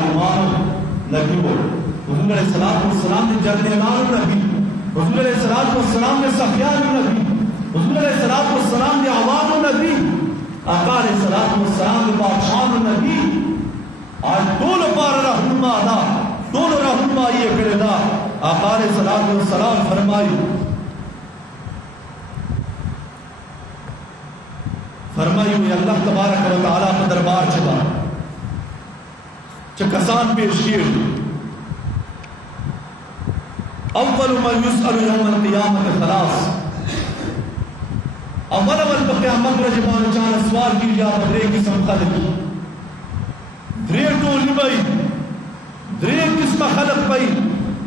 عالمان نبی ہو حضور علیہ السلام نے جرنیلان نبی حضور علیہ السلام نے صفیان نبی حضور علیہ السلام نے عوام نبی آقا علیہ السلام نے بادشاہ نبی آج دول پار رہنما دا دول رہنما یہ کرے دا آقا علیہ السلام فرمائی ہوئی اللہ تبارک و تعالیٰ کا دربار چلا کسان پیش شیر اول ما یسأل یوم القیامت خلاص اول قیامت رجبان چانا سوال کی جا درے قسم خلق درے ٹول نبائی درے قسم خلق بائی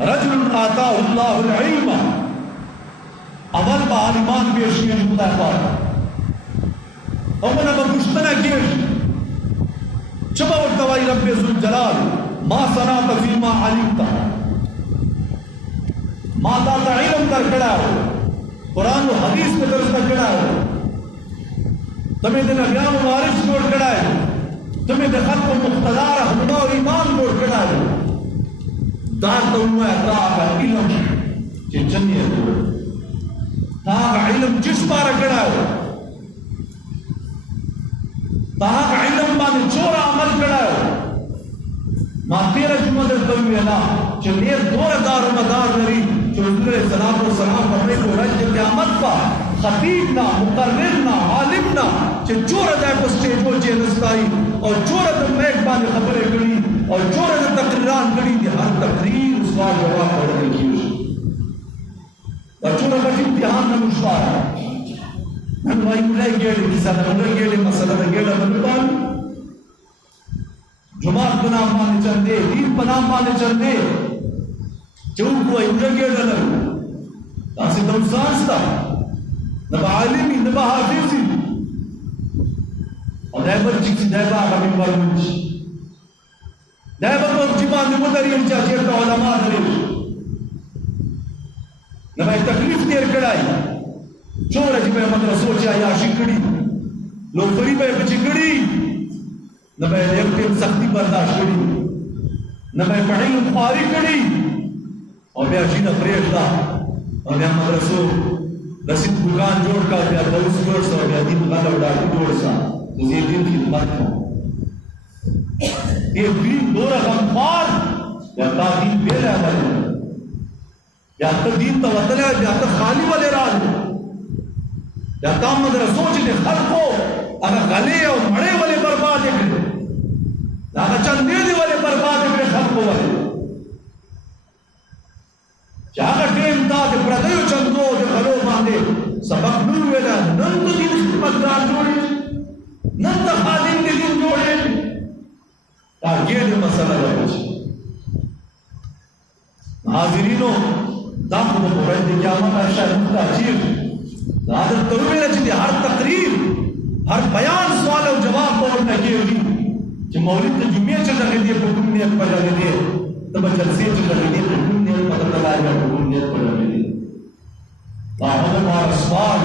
رجل آتاہ اللہ العلم اول با عالمان پیش شیر خدا پاک اومنا بگشتنا کیش چبا ورطوائی رب ذوالجلال ما صنعت فیما علمتا ما داتا علم در کڑا ہو قرآن و حدیث میں درست در کڑا ہو تمہیں دن اگیان و وارث جوڑ کڑا ہے تمہیں دن خلق و مقتدار حمدہ و ایمان جوڑ کڑا ہے دارتا انہوں اعطا کا علم چی جنی ہے تاہا علم جس پارا کڑا ہے تاہا علم بانے چورا عمل کڑا ہے ما تیرا جمع در دوی اللہ چو نیر دور دار مدار نری چو حضور صلاة و سلام فرمے کو رجل قیامت پا خطیبنا مقررنا عالمنا چو چورا دائے کو سٹیج ہو چے نستائی اور چورا در میک بانے خبریں کری اور چورا در تقریران کری دی ہر تقریر سوال جواب پڑھنے کی اور چورا بچ امتحان نمشوار نمائی ملائی گیڑی کسا نمائی گیڑی مسئلہ گیڑا بنبان جماعت بنام مانے چندے دین بنام مانے چندے جو کوئی امرگے ڈلر تاسی تو سانستا نبا عالمی نبا حافظی اور دیبر چکسی دیبا آگا منبر منچ دیبر کو جبان نبو دریم چاچیتا علماء دریم نبا تکلیف دیر کڑائی چورا جی میں مدرسو چاہیا شکڑی لوگ فریبے بچی کڑی نہ میں لیکن سختی برداشت کری نہ میں پڑھیں پاری کری اور میں اجینہ پریٹ دا اور میں مدرسو رسید بکان جوڑ کا میں دوست جوڑ سا اور میں دین غالہ اڑاکی جوڑ سا تو یہ دین کی بات ہے یہ دین دورہ غمخوار یا تا دین بیل ہے والے یا تا دین تا وطن ہے یا تا خالی والے راج یا تا مدرسو جنہیں خلقو اگر گلے اور مڑے والے برباد کرے اگر چندے دے والے برباد کرے خلق والے جاگر ٹیم دا دے پردیو چندو دے خلو باندے سبق نور ویلا نن تو دین خدمت دار جوڑے نن تا خادم دے دین جوڑے تاکہ دے مسئلہ رہے حاضرینوں داخل دے قرآن دے قیامت اشیاء متاثیر حضرت ترویلہ چندے ہر تقریر ہر بیان سوال و جواب پڑھنے کی ہوئی کہ مولد نے جمعہ چل رہے دیئے حکم نیت پڑھ رہے دیئے تب جلسے چل رہے دیئے حکم نیت پتہ لگائے گا حکم نیت پڑھ رہے دیئے باہم مار سوال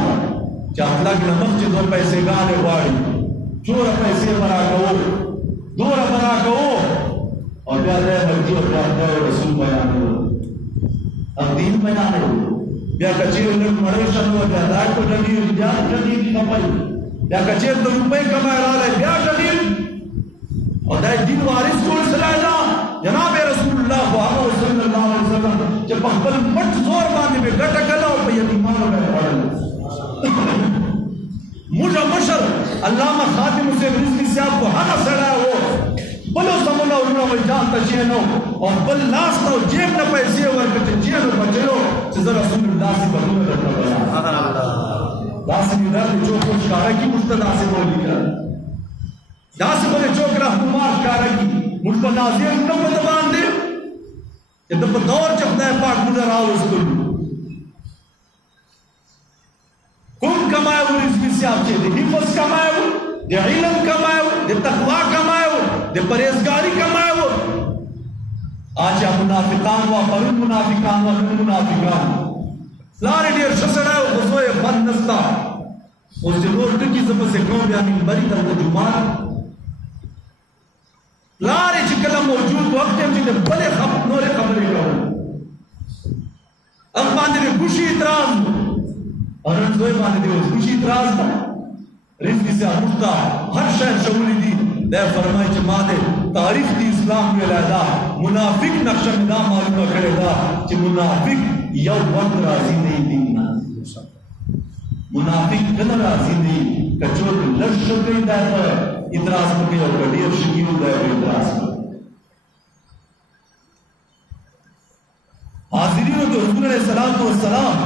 چاہتا کہ نمک چی دو پیسے گانے واری چورا پیسے بنا کہو دورا بنا کہو اور بیادہ مرجی اور بیادہ رسول بیانے ہو اب دین بیانے ہو بیا کچیر لگ مڑے شنو بیادہ کو جدیر جدیر کی کپائی یا کچیر تو روپے کمائے رہا ہے بیا جدیر اور دائے دین وارث کو سلائنا جناب رسول اللہ صلی اللہ علیہ وسلم جب اقبل مٹ زور باندے میں گٹا کلا اور پہ یتیمان میں پڑھا مجھا مشر علامہ خاتم حسین رزقی صاحب کو ہنا سڑا ہو بلو سمولا انہوں نے جانتا چینو اور بل ناستا ہو جیب نہ پیسے ورکتے چینو بچلو چیزا رسول اللہ سے بڑھنے رکھنا بلا داسی ندر جو کچھ کارا کی مجھتا داسی بولی کر داسی بولے چوک رہنمار کارا کی مجھتا نازیر نم دبان دے یہ دب دور چکتا ہے پاک مجھا راو اس کو کم کمائے ہو رزقی سے آپ چاہتے حفظ کمائے ہو دے علم کمائے ہو دے تقوی کمائے ہو دے پریزگاری کمائے ہو آج یا منافقان و فرون منافقان و من منافقان لارے دیر شسڑا ہے غزوئے بند نستا اور جنور ٹکی زبا سے کون بیانی بری در جمعہ لارے چکلہ موجود वक्त में जिन्हें बड़े नोरे खबरें करो अब बांधे ने खुशी इतराज और रंजोए बांधे ने खुशी इतराज था रिज़्क़ से मुफ्ता हर शहर शऊली दी दे फरमाए च मादे तारीफ दी इस्लाम में लादा मुनाफिक नक्शा निदा मालूम करेगा कि मुनाफिक यौ वक्त राजी नहीं दीना मुनाफिक कन राजी नहीं कचोर लश्कर कई दाता इतराज में और गडियर शिकील दे इतराज में हाजिरीन तो हुजूर अलैहिस्सलातु वस्सलाम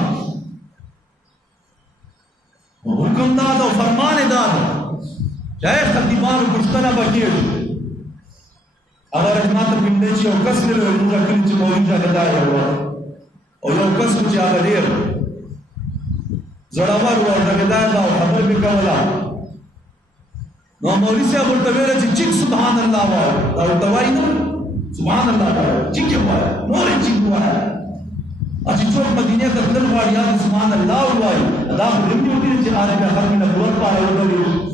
हुक्म दाद और फरमान दाद चाहे खतीबान गुश्तना बकीर अगर अजमात पिंडे ची और कसर रूजा कलिच मौजूदा गदाय हुआ और यो कसर ची आगा देर जड़ावर हुआ और गदाय दा और खबर भी कवला नो मौली से अबुल तवेरे ची चिक सुबहान अल्लाह हुआ और दवाई ना सुबहान अल्लाह का चिक हुआ है नोरे चिक हुआ है अच्छी चोक मदीने का दिल वाड़िया सुबहान अल्लाह हुआ है अदाब रिम्मी होती है जिहाने का खत्म नबूवत पाए उधर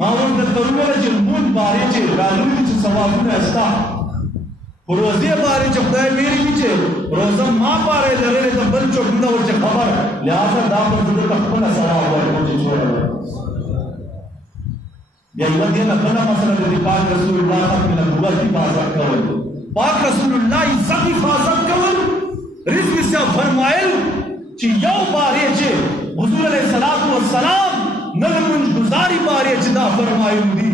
माउन द तरुवे जन्मून बारे चे रालूनी चे सवाबुन ऐसा रोज़े बारे चे खुदाए मेरी नीचे रोज़म माँ पारे लरे तो बल चोकिंदा वो चे खबर लिहाजा दापर जुड़े का खुला सवाब हुआ है मुझे छोड़ रहा या युवती ना बना मसला जो पाक रसूलुल्लाह अपने नबूवत की हिफाजत करो पाक रसूलुल्लाह इज्जत की हिफाजत करो रिज़्क़ से फरमायल कि यौ बारे चे हुजूर अलैहिस्सलातु वस्सलाम नलमुन गुजारी बारे जिदा फरमाई दी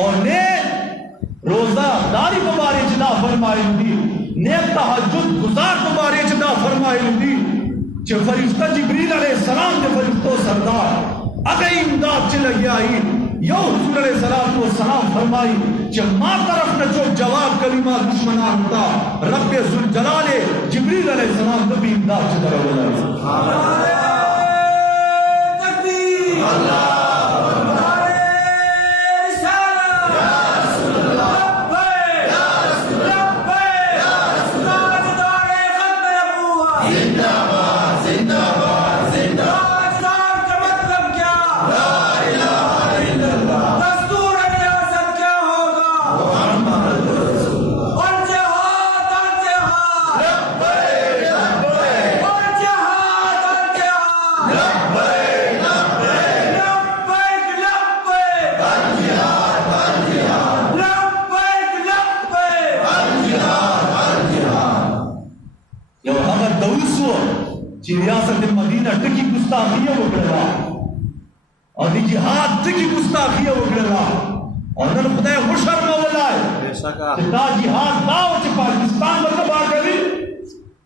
और ने रोजा दारी बारे जिदा फरमाई दी ने तहज्जुद गुजार बारे जिदा फरमाई दी जे फरिश्ता जिब्रील अलैहिस्सलाम के फरिश्तो सरदार अगर इमदाद चल गया ही यो हुजूर अलैहिस्सलातु वस्सलाम फरमाई जे मां तरफ न जो जवाब कलीमा दुश्मना होता रब जुल जलाले जिब्रील अलैहिस्सलाम नबी इमदाद चल गया सुभान अल्लाह रियासत मदीना टिकी गुस्ताखिया वगड़ा और जिहाद टिकी गुस्ताखिया वगड़ा और नन खुदा मुशर मौलाए ता जिहाद दाव च पाकिस्तान मतलब आ गई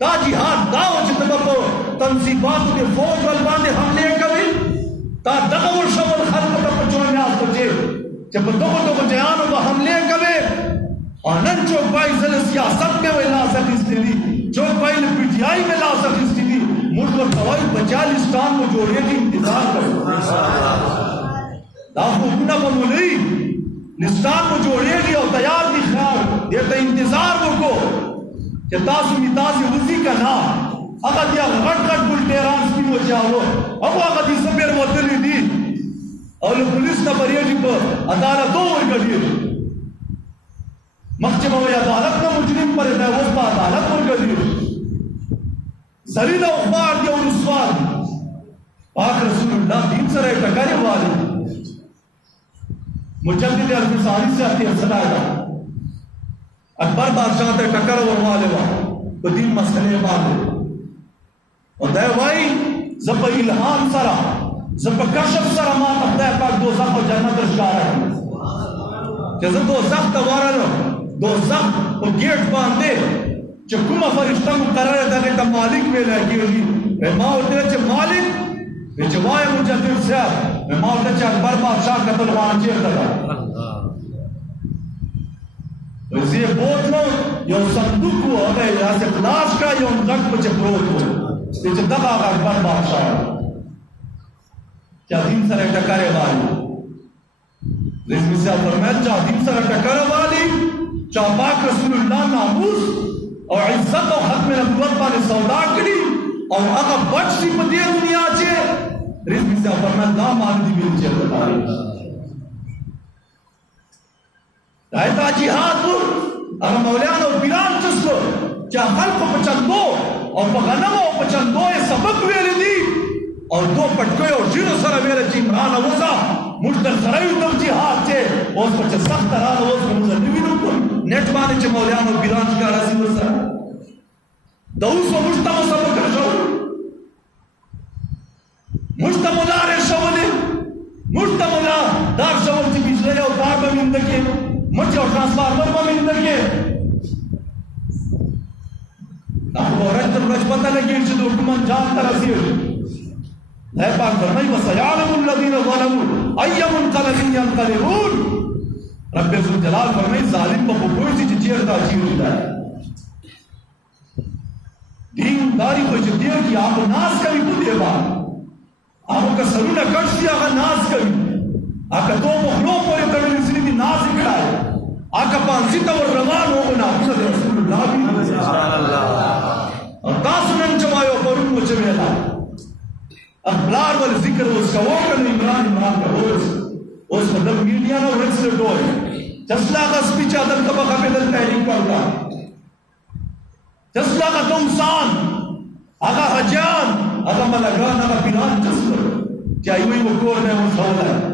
ता जिहाद दाव च तबको तंजीबात के फौज वल बांधे हमले कभी ता दगवर शवल खल्क तक पहुंचने आ सके जब तो जयान व हमले कभी और नन चौक भाई जल सियासत में ला सकी स्थिति चौक भाई ने पीटीआई में ला सकी स्थिति मुल्क और तवाई बचालिस्तान को जोड़ने की इंतजार करो दाफो गुना बमुली निस्तान को जोड़ेगी और तैयार भी ख्याल ये तो इंतजार को कि तासु मिताज़ उसी का नाम अगर दिया घट बुल टेरान की हो जाओ अब अगर दी सबेर वतली दी और पुलिस ना बरियजी को अदालतों और गड़ी मक्तब में अदालत का मुजरिम पर है वो अदालत और गड़ी जरीला उखबार दिया और उसवार पाक रसूलुल्लाह दीन से रहे टकारे वाले मुजद्दिद अल-फ़िसारी से आती है सलाह अकबर बादशाह ते टक्कर और वाले तो दीन मसले बांधे और दे भाई जब इल्हाम सरा जब कशफ सरा मां खुदा पाक दोज़ख और जन्नत इश्कारा जब दोज़ख तवारा दोज़ख और गेट बांधे जो कुमा फरिश्ता मुकर्रर है कि मालिक में लगी हुई मैं मां उतरे च मालिक ये जवाए मुजद्दिद से मैं मां उतरे च अकबर बादशाह कत्ल वांचे लगा वैसे बोतलो यो संदूक को अबे यहां से लाश का यो गट पे प्रोत हो ये दबा अकबर बादशाह क्या दिन सर टकरे वाली रिज़्क़ से फरमाया क्या दिन सर टकरे वाली क्या पाक रसूलुल्लाह नामूस और इज्जत और हक में नबूवत वाले सौदा करी और अगर बच सी पदी दुनिया चे रिज़्क़ से फरमाया ना मान दी बिल चे बताई रायता जिहाद को अगर मौलाना और पिरान चस्को क्या खल्क पचंदो और बगनमो पचंदो ये सबक वेले दी और दो पटके और जीरो सर वेले चिमरान अवजा मुश्तर सरायु तब जिहाद चे और पच सख्त रान और मुझे निविनु को नेट माने चे मौलाना और पिरान का रासी वसा दौस और मुश्तम सबक रजो मुश्तमुला रे शवले मुश्तमुला दार शवल ची बिजले और दार बमिंद के मुझे और ट्रांसफार्मर बमिंद के आपको औरत तब रज पता लगी इनसे तो हुक्मन जान तरसीर है पाक फरमाई वसयालमुल लदीन ज़लमू अय्यमुन क़लबिन यनक़लिबून रब्बे ज़ुल जलाल फरमाई जालिम को कोई सी चीज़ का चीज़ होता है दीनदारी को जिद्दिया कि आप नाज कभी खुद ये बात आपका सरूना कट सिया का नाज कभी आका दो मुखलों को ये कभी इसलिए भी नाज इकड़ा है आका पांसिता और रवान हो ना खुद रसूलुल्लाह भी और दासुनन चमायो करूँ वो चमेला अखबार वाले जिक्र उसका वो कर इमरान का वो उस मतलब मीडिया ना उन्हें से डोर जस्ला का स्पीच आदम का बका में दल तहरीक करता जस्ला का तुमसान आगा हजान आगा मलगान आगा पिरान जस्ला क्या यूं वो कोर में वो सवाल है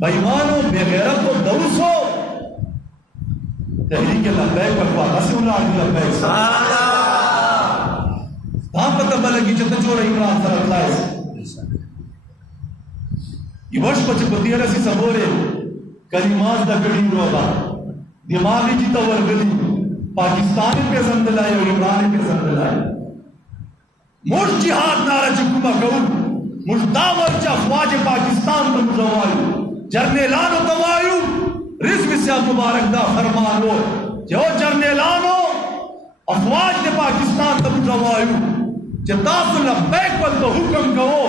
बेईमानों बेगैरत को दौसो तहरीक लब्बैक पर रसूलुल्लाह लब्बैक कहां पता लगी जब चोर इमरान सल्लल्लाहु ये वर्ष पच बतिया सी सबोरे कलिमात दा कड़ी रोबा दिमागी जी तो वर्गली पाकिस्तान पे जंद लाए और इमरान पे जंद लाए मुझ जिहाद नारा चुकुमा कहूं मुझ दावर चा ख्वाज पाकिस्तान तो मुजवायु जर्नेलानो तवायु रिज़्क़ से मुबारक दा फरमान हो जो जर्नेलानो अफवाज ने पाकिस्तान तब रवायु जब दासुल लब्बैक पर तो हुक्म कहो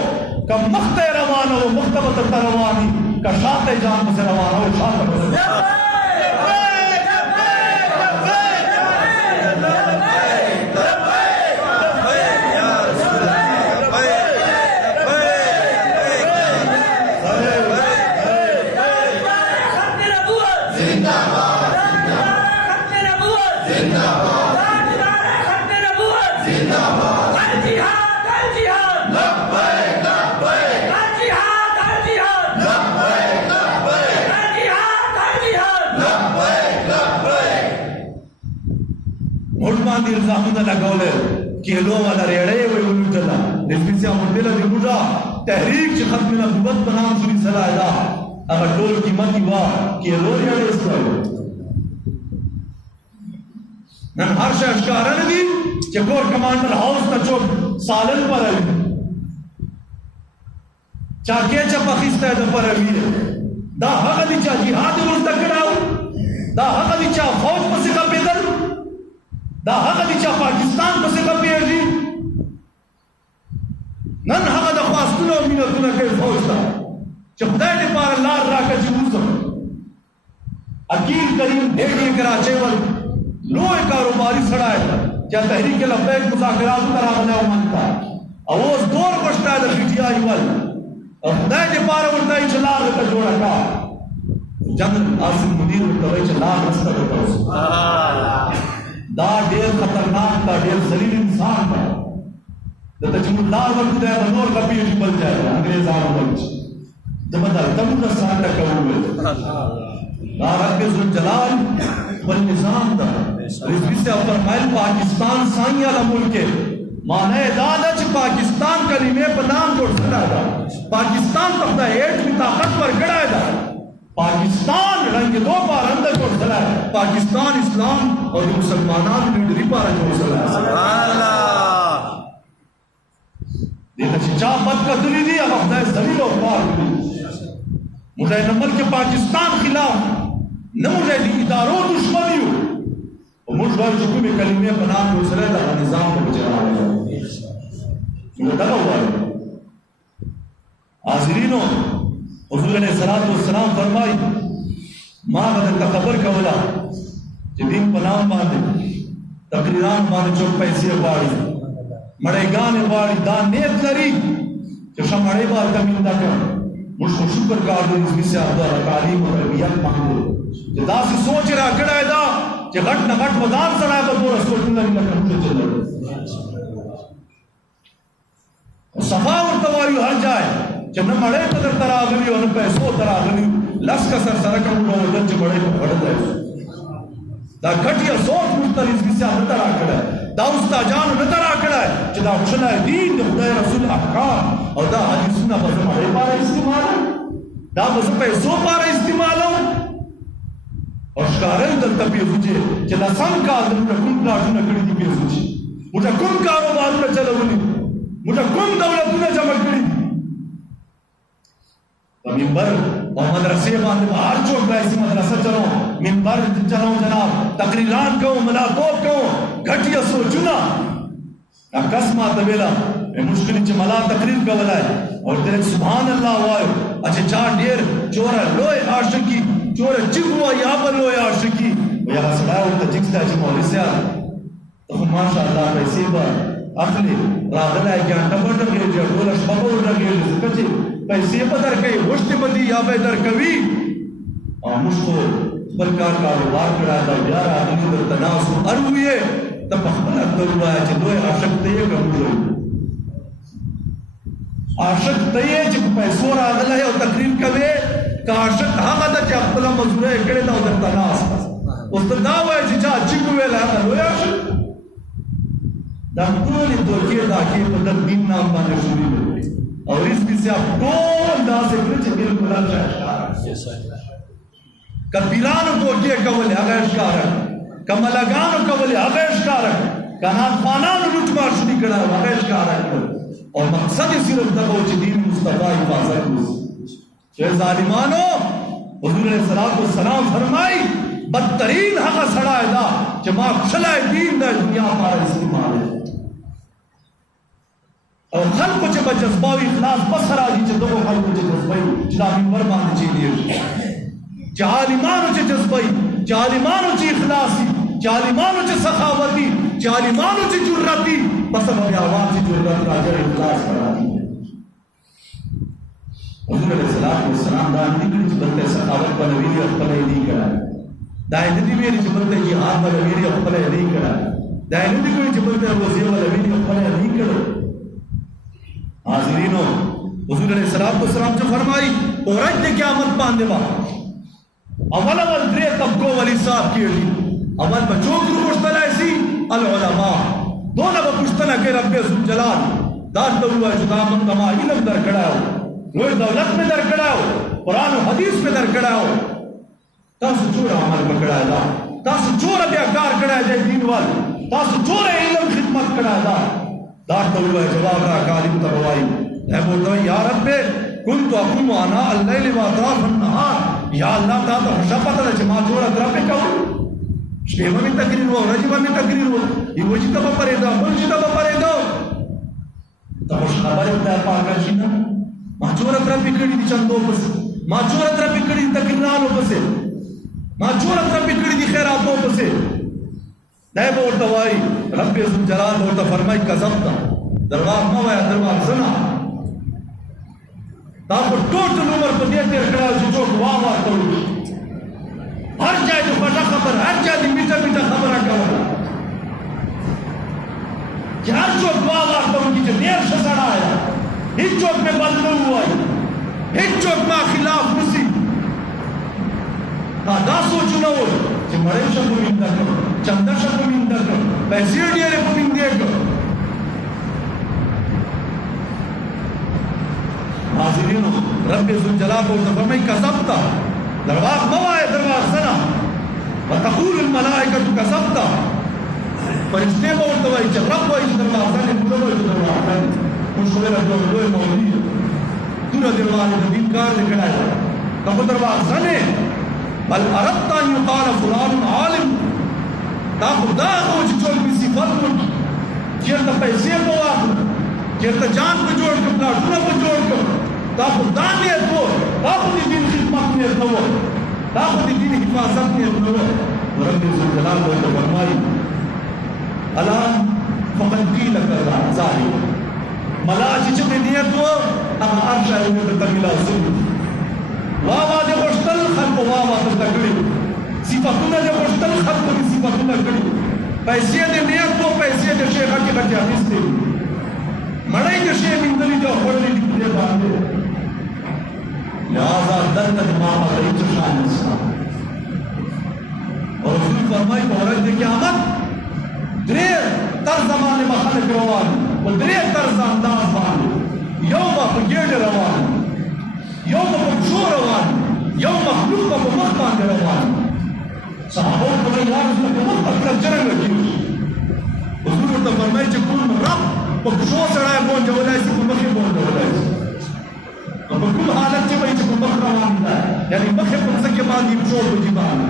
कब मख्ते रवाना हो मुख्तबत तरवानी का शाते जान से रवाना हो शाते तहरीक से खत्म नबूवत बनाम सुनी सलाह अगर डोल की मत हुआ कि लो यार इसको नन हर शहर ने दी चकोर कमांडर हाउस का चौक सालन पर है चाके चपखिस्ता है पर है दा हगली चा जिहाद उस तकड़ाऊ दा हगली चा फौज पर से का बेदर दा हगली चा पाकिस्तान पर से का बेदी नन हगद ख्वास्तुनो मिनतुना के फौज दा चखदाय ने पार लार राका जिबूसो अकील करीम भेड़ी कराचे वल लोए कारोबारी सड़ाए क्या तहरीक लब्बैक मुज़ाकरात करा बना मानता अवोज दौर बचता है फिटिया वल और खुदाय ने पार उठता ही चला का जोड़ा का जंग आसिम मुदीर तवे चला रस्ता का दा ढेर खतरनाक का ढेर जलील इंसान का तजमुल्लाह वक्त है बनोर कभी बन जाए अंग्रेज आम बच जबरदस्त तब का साटा कबूल रब्बे ज़ुल जलाल वल निज़ाम दा रिज़्क़ से फरमाइल पाकिस्तान साई वाला मुल्क है माने दादच पाकिस्तान कलीमे पर नाम जोड़ सदा दा पाकिस्तान तक दा एट में ताकत पर गड़ा दा पाकिस्तान रंग दो बार अंदर जोड़ सदा पाकिस्तान इस्लाम और मुसलमानों की लीडरी पर जोड़ सदा सुभान अल्लाह देखा चिचा मत का दुनी दी अब अपना जमीन और पार मुझे नंबर के पाकिस्तान खिलाफ न मुझे इदारों दुश्मनी हो और मुझ बार चुकू में कलीमे बना के उस रहता निजाम को बचा मुझे लगा हुआ है हाज़रीनों हुज़ूर ने सलात व सलाम फरमाई माँ बदन का खबर का बोला जिन पनाम बांधे तकरीरान बांधे चौक पैसे बाड़ी मड़े गाने बाड़ी दान नेत करी जो शमड़े बार कमींदा कर मुझको शुक्र का दो इसमें से आप द्वारा तालीम और तरबियत मांगो जदा से सोच रहा कड़ा है दा कि घट न घट मदान सड़ा है तो रसोल नहीं लगता मुझे चल सफा और तवारी हर जाए जब न मड़े कदर तरा गली और पैसों तरा गली लस का सर सरकम लो गंज बड़े को फड़ दे दा घटिया सोच मुस्तल इसमें से आप तरा कड़ा है दा उस्ता जान न तरा कड़ा है जदा खुशना दीन खुदा रसूल अहकाम और दा हदीस सुना बस हमारे पारा इस्तेमाल दा बस पैसों पारा इस्तेमाल और शकारन दल तभी मुझे जदा सम का दल कुम का न कड़ी दी पे मुझे मुझे कुम कारोबार न चलवनी मुझे कुम दौलत न जमा कड़ी मिंबर और मदरसे बांध बाहर चौक गए इसी मदरसा चलो मिंबर चलो जनाब तकरीरान कहो मलाकोत कहो घटिया सोचुना अकस्मा तबेला मुश्किल च मला तकरीर का वलाय और तेरे सुभान अल्लाह वायो अच्छे चार ढेर चोरा लोए आशिकी चोरा चिगुआ यहाँ पर लोए आशिकी वो यहाँ सड़ाया उनका जिक्स्ता जी मौली से तो माशाअल्लाह पैसे बार अखली रागला है क्या टबर लगे जो डोला शबोल लगे कच्चे पैसे बदर कई वोस्ट बदी या बेदर कवि और मुझको बलकार कारोबार करा था यार आदमी तो तनाव अर हुए तब हमारा तरुआ है जो आशक तय कबूल आशक तय जब पैसों रागला है और तकरीर कवे का आशक हाँ मत क्या अपना मजूर है कड़े ना उधर तनाव उस तो दाव है जिचा अच्छी कुवे ला ना लोया आशक दांतों ने तो ये दाके पदर दिन नाम माने शुरू में और इस भी से आप कौन दास है कुछ बिल्कुल अच्छा कबीरान को ये कवल आगेशकार कमलगान कवल आगेशकार कनात फानान लुटमार शुरू करा आगेशकार और मकसद सिर्फ दबो दीन मुस्तफा हिफाजत ये जालिमानो हुजूर ने सलात व सलाम फरमाई बदतरीन हक सड़ाएगा जमा खलाए दीन दा दुनिया पर इस्तेमाल है और खल कुछ जज्बावी इखलास बसरा दी दो खल कुछ जज्बाई जनाबी फरमान चाहिए जालिमानो च जज्बाई जालिमानो च इखलासी जालिमानो च सखावती जालिमानो च जुर्रती बस हम आवाज च जुर्रत राजा इखलास करा दी हुजूर अलैहि सलाम व सलाम दा निकली च बंदे सखावत वाले वीर अपने नहीं करा दाई नदी मेरी च बंदे जिहाद वाले वीर अपने नहीं करा दाई नदी कोई च बंदे वजीर वाले वीर अपने नहीं करा हाज़रीनो हुजूर अलैहिस्सलाम जो फरमाई और आज दे क़यामत पाने बा अवल द्रे तबको वली साहब की अवल बच्चों की मुश्तला ऐसी अल उलमा दोनों को मुश्तला के रब्बे जुल जलाल दाद दरुआ जुदामन कमा इल्म दर खड़ा हो वो दौलत में दर खड़ा हो कुरान और हदीस में दर खड़ा हो तस चोर अमल पकड़ा दा तस चोर बेकार खड़ा है दीन वाल तस चोर इल्म खिदमत खड़ा दा दाद दरुआ जवाब रा कालिम तबवाई है बोलता है या रब्बे कुन तो अकुम आना अल्लैल व अतराफ अन्नहार या अल्लाह ता तो शपथ है जमा चोर अतराफ कहो शेवा में तकरीर हो रजीवा में तकरीर हो ये वजी तब परेदा वजी तब परेदा तो खबर है पाका शिना मा चोर अतराफ कड़ी दी चंदो बस मा चोर अतराफ कड़ी तकरीरान बस मा चोर अतराफ कड़ी दी खैरात बस नैब और दवाई रब्बे जुल जलाल और फरमाई कज़ब्ता दरबार मवाया दरबार सना ताको टोटल उम्र पर देते रखड़ा जो वाह वाह करो हर जाए जो बड़ा खबर हर जाए मीठा मीठा खबर आ गया हर चौक वाह वाह करो कि देर से सड़ा आया इस चौक में बदलू हुआ इस चौक में खिलाफ मुसी दासो चुनाव जो मरे शब्द मिलता करो चंदा शब्द मिलता करो पैसे डियरे को मिल देगा हाज़रीनो रब्बे जुल जलाल को फरमाई कज़ब्ता दरबार मवाए दरबार सना व तक़ूल अल मलाइकतु कज़ब्ता फरिश्ते बोल दवाई च रब व दरबार सने बुलो दरबार सने मुशकिल दो दो मौली दूर दरबार में इनकार निकला है तब दरबार सने बल अरद्ता युकाल फुलान आलिम ता खुदा को जो भी सिफत को जेर पैसे को जेर जान को जोड़ के प्लाटून को जोड़ के ताकि दाने तो ताकि दिन खिदमत में तो ताकि दिन हिफाजत में तो रब्बे जुल जलाल को फरमाई अला फक़द क़ील कज़ालिक मलाज जब नियत हो अब अर्श है में तमिला सुन واوا دې غوښتل خلکو واوا درته کړي، صفتونه دې غوښتل خلکو دې صفتونه کړي، پیسې دې نیت و پیسې دې شی غټې غټې اخیستې، مړۍ دې شی میندلې دي او خوړلې دي په دې باندې. لہذا دلته دې ما ته هېڅ شان نشته. اور رسول فرمایي په ورځ د قیامت درې طرزه باندې به خلک روان په درې طرزه انداز باندې، یو به په ګېډه روان، یو به په پښو روان، یو مخلوق به په مخ باندې روان. صحابه ورته وایي یا رسول الله په مخ باندې څرنګه کېږي؟ حضور ورته فرمایي چې کوم رب په پښو سړی بونجولی شي په مخ یې بونجولی شي، نو په کوم حالت کې وایي چې په مخ روان ده، یعنې مخ یې په ځمکې باندې پښو په جې باندې.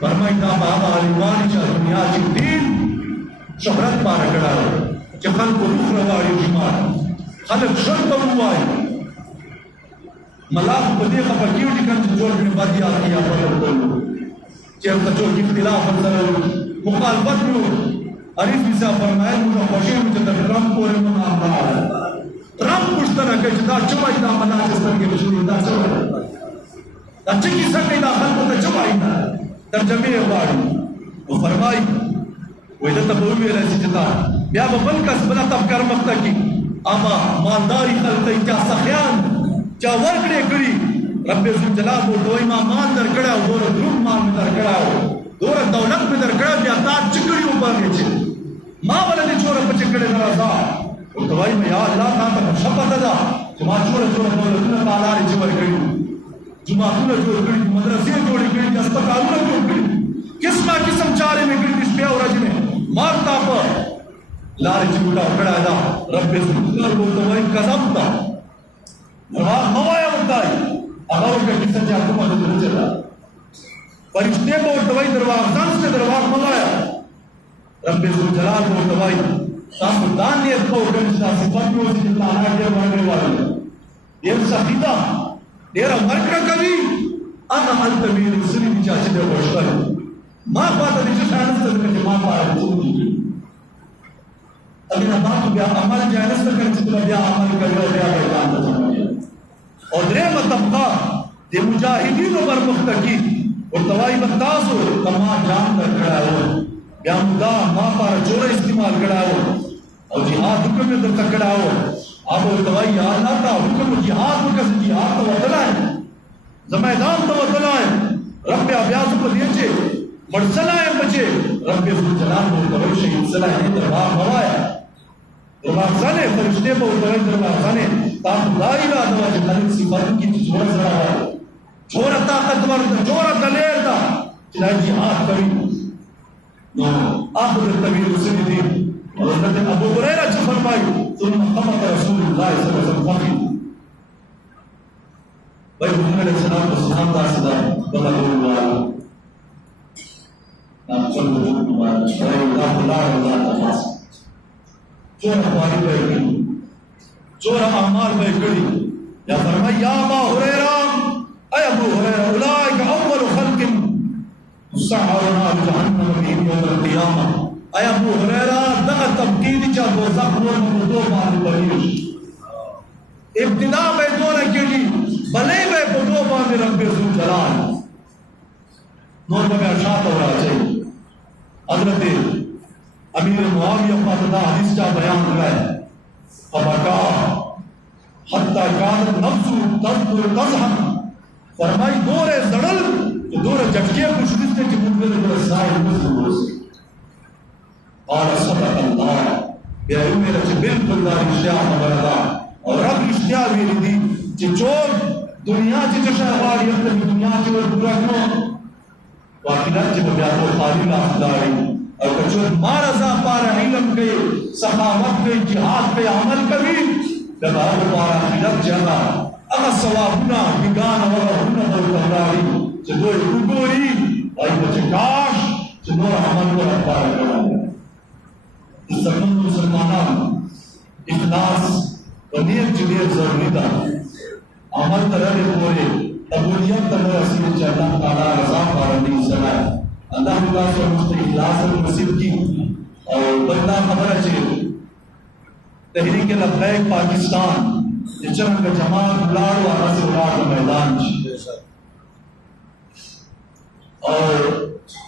فرمایي دا به هغه عالمان چې دنیا کې ډېر شهرت پاره کړی و چې خلکو روح رواړي بیمار خلک ژر به ووایي ملا خو په دې خفه کېږي که چې جوړ کړي بدي آخي یا بدل کړو چېرته څوک اختلاف ورسره مخالفت مې وکړو. عریفي صاحب فرمایل موږ خوښ یم چې تر ټرمپ پورې مو نام راغلی. ټرمپ پوښتنه کوي چې دا څه وایي دا ملا چې سترګې مشهورې دا څه وایي دا څه کیسه کوي دا خلکو ته څه وایي دا ترجمې یې غواړي. نو فرمایي وایي دلته به وویلی شي چې دا بیا به بل کس بله طبقه رامخته کړي، اما مالداري خلک ته چا سخیان چا ورکړې کړي، رب ذوالجلال ورته وایي ما مال درکړی او دومره دروند مال مې درکړی او دومره دولت مې درکړی، بیا تا څه کړي وباندې چې ما وله دې څومره پچې کړې نه راځه. ورته وایي یا الله تا ته ښه پته ده چې ما څومره څومره دولتونه تعالی چې ورکړي، جوماتونه جوړ کړي، مدرسې جوړې کړي، هسپتالونه جوړ کړي، قسمه قسم چارې مې کړي دي شپې او ورځې مې ما تا په لارې چې ګوټه کړی ده. رب ذوالجلال ورته وایي کذبته، درواغ مه وایه ورته وایي هغه ورته کیسه چې کومه ده درجه ده. فرشتې به ورته وایي درواغجن چې درواغ مه وایه. رب ذوالجلال ورته وایي تاسو دا نیت وکړئ چې دا صفت مې اوسي چې تعالی ډېر ورکړی والی ډېر سخي ده ډېره ورکړه کوي، انا هلته مې رسلي دي چې دې غوښتل ما خواته دې څه شی نشته ځکه چې ما پاره څه وکړي. اګینه بعد بیا عمل جای نشته کړی چې ته بیا عمل کوي او بیا به کام ته ځي. او درېیمه طبقه د مجاهدینو برمخته کي ورته وایي به تاسو ته ما جان درکړی و، بیا مو دا ما پاره جوړه استعمال کړی و او جهاد حکم یې درته کړی و، هغه ورته وایي یا الله تا حکم جهاد وکړه زه جهاد ته وتلی یم، زه میدان ته وتلی یم، رب بیا زه په دې چې مړ سلی یم بچې. رب ذوالجلال به ورته وایي شهید سلی یې درواغ مه وایه، درواغجنې فرشتې به ورته وایي درواغجنې تاسو دا اراده وه چې خلک صفت کړي چې څومره زړه وایي، څومره طاقتور ده، څومره دلیر ده چې دا جهاد کوي. نو هغه درته ویل شوي دي. او حضرت ابو هريره چې فرمایي ثم خبط رسول الله صلی الله علیه وسلم فخذ وایي محمد علیه السلام داسې ده دغه ډول وایي دا خپل وجود مبارک وایي دا خو لاړه ځان ته خاص څومره خواري به یې کړي، څومره اعمال به یې کړي. یا فرمایي یا ابا هريره ای ابو هريره اولئک اول خلق تسعر نار جهنم بهم یوم القیامه. ای ابو هريره دغه طبقې دي چې دوزخ نور مردو باندې بهیږي، ابتدا به یې دونه کېږي بلې به یې په دو باندې رب ذوالجلال نور به بیا شاته وراچوي. حضرت امیر معاویه خواته دا حدیث چا بیان کړی فبکا حتی کانت نفسه تذکر قزحا، فرمایي دوره زړل چې دوره جټکې خوشبوست دی چې موږ له دوره سایل مزد ووسي. قال صدق الله، بیا یې وویله چې بلکل دا رښتیا خبره ده او رب رښتیا ویلي دي چې څوک دنیا چې څه شی غواړي هلته مې دنیا چې ور پوره کړو په آخرت کې به بیا نور خالي لاس لاړي. او که څوک ما رضا پاره علم کوي، سخاوت کوي، جهاد کوي، عمل کوي، د هغه پاره آخرت چې هغه ثوابونه بېګانه وغیرهونه به ورته ولاړي چې دوی وګوري وایي به چې کاش چې نور عمل ور لپاره کړی. عزتمندو مسلمانانو اخلاص په نیت کې ډېر ضروري ده. عمل تر هغې پورې قبولیت ته نه رسېږي چې الله تعالی رضا پاره نه ایستلی. الله دې تاسو موږ ته اخلاص نصیب کړي. او بل دا خبره چې تحریک لبیک پاکستان चरंग जमात बुलाड़ और रस उलाड़ मैदान और